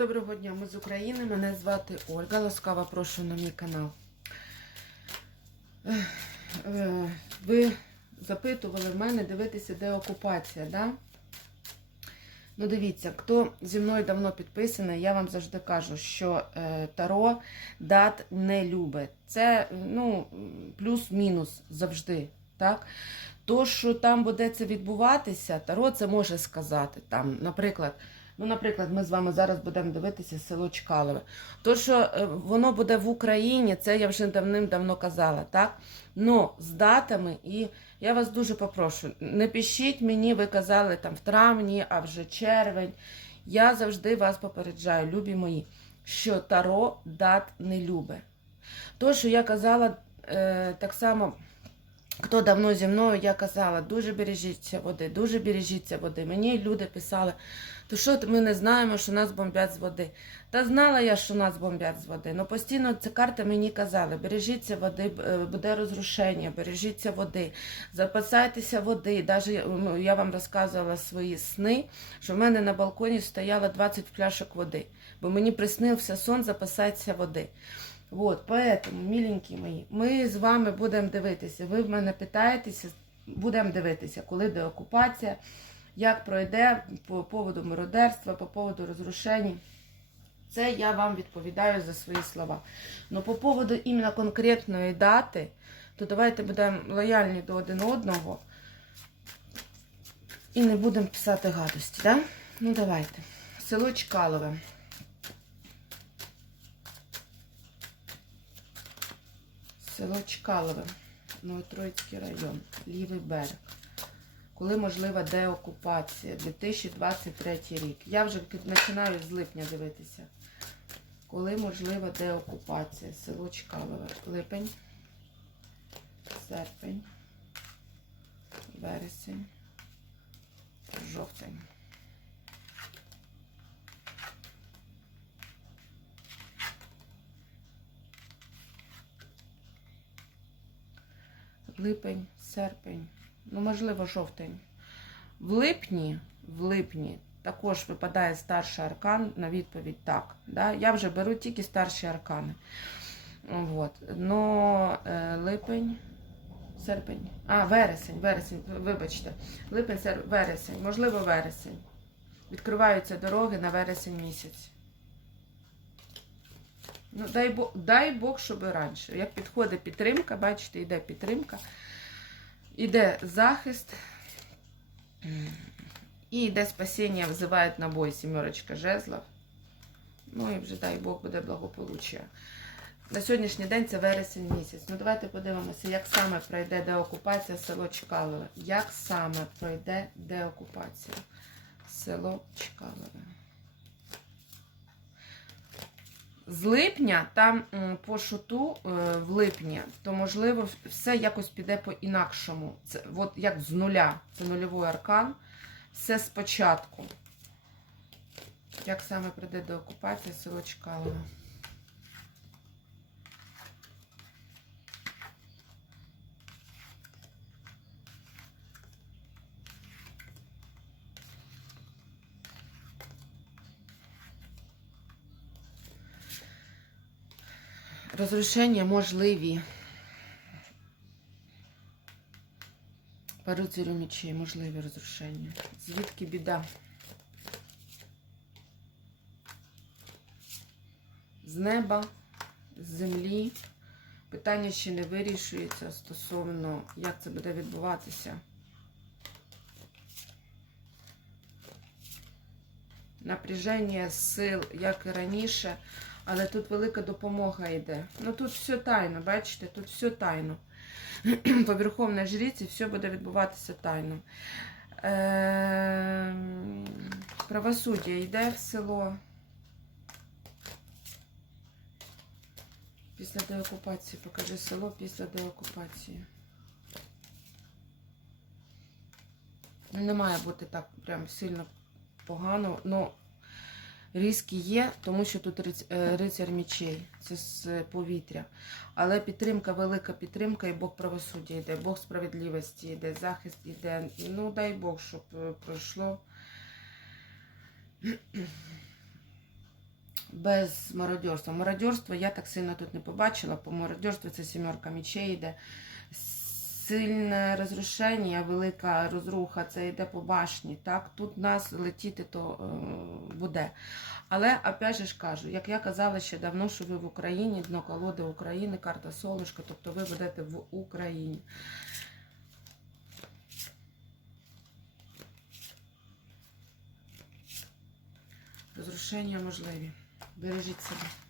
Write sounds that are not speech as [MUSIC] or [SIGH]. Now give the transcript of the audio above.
Доброго дня, ми з України. Мене звати Ольга. Ласкаво прошу на мій канал. Е, Ви запитували в мене дивитися, де окупація, да? Ну, дивіться, хто зі мною давно підписаний, я вам завжди кажу, що е, Таро дат не любить. Це ну, плюс-мінус завжди. так? То, що там буде це відбуватися, Таро це може сказати. Там, наприклад, ну, наприклад, ми з вами зараз будемо дивитися село Чкалове. То, що е, воно буде в Україні, це я вже давним-давно казала, так? Ну, з датами, і я вас дуже попрошу, не пишіть мені, ви казали там в травні, а вже червень. Я завжди вас попереджаю, любі мої, що Таро дат не любить. То, що я казала е, так само. Хто давно зі мною, я казала, дуже бережіться води, дуже бережіться води. Мені люди писали, то що ми не знаємо, що нас бомблять з води. Та знала я, що нас бомблять з води. Ну постійно ця карта мені казала, бережіться води, е, буде розрушення, бережіться води, запасайтеся води. Даже я вам розказувала свої сни, що в мене на балконі стояло 20 пляшок води, бо мені приснився сон, запасайтеся води. Вот, поэтому, миленькі мої, ми з вами будемо дивитися. Ви в мене питаєтеся, будемо дивитися, коли де окупація, як пройде по поводу мародерства, по поводу розрушень. Це я вам відповідаю за свої слова. Но по поводу іменно конкретної дати, то давайте будемо лояльні до один одного і не будемо писати гадості, да? Ну давайте. Село Чкалове. Село Чкалове, Новотроїцький район, лівий берег. Коли можлива деокупація? 2023 рік. Я вже починаю з липня дивитися. Коли можлива деокупація? Село Чкалове. Липень, серпень, вересень, жовтень. Липень, серпень, ну, можливо, жовтень. В липні, в липні також випадає старший аркан на відповідь так. Да? Я вже беру тільки старші аркани. От. Но е, липень, серпень. А, вересень, вересень, вибачте. Липень, сер... вересень, можливо, вересень. Відкриваються дороги на вересень місяць. Ну, дай Бог, дай Бог, щоб раніше. Як підходить підтримка, бачите, йде підтримка, йде захист, і йде спасіння, взивають на бой сімерочка жезлов. Ну і вже дай Бог буде благополуччя. На сьогоднішній день це вересень місяць. Ну давайте подивимося, як саме пройде деокупація село Чкалове. Як саме пройде деокупація село Чкалове. З липня, там по шуту е, в липні, то можливо все якось піде по-інакшому. Це от як з нуля. Це нульовий аркан. Все спочатку. Як саме прийде до окупації село Чкалове? Розрушення можливі. По мечей можливі розрушення. Звідки біда? З неба, з землі. Питання ще не вирішується стосовно, як це буде відбуватися. Напряження сил, як і раніше. Але тут велика допомога йде. Ну тут все тайно, бачите, тут все тайно. [CLEARS THROAT] По Верховній жриці все буде відбуватися тайно. Ем, Правосуддя йде в село. Після деокупації. Покажи село після деокупації. Ну, Не має бути так прям сильно погано. Ну, Різки є, тому що тут е, рицар мечей, це з повітря. Але підтримка, велика підтримка, і Бог правосуддя йде, Бог справедливості йде, захист йде. Ну, дай Бог, щоб е, пройшло. [CLEARS THROAT] без мародерства. Мародерство я так сильно тут не побачила. По мародерству це сімерка мічей йде. Сильне розрушення, велика розруха, це йде по башні. Так? Тут нас летіти то е, буде. Але опять же ж кажу, як я казала ще давно, що ви в Україні, дно колоди України, карта сонечко, тобто ви будете в Україні. Розрушення можливі. Бережіть себе.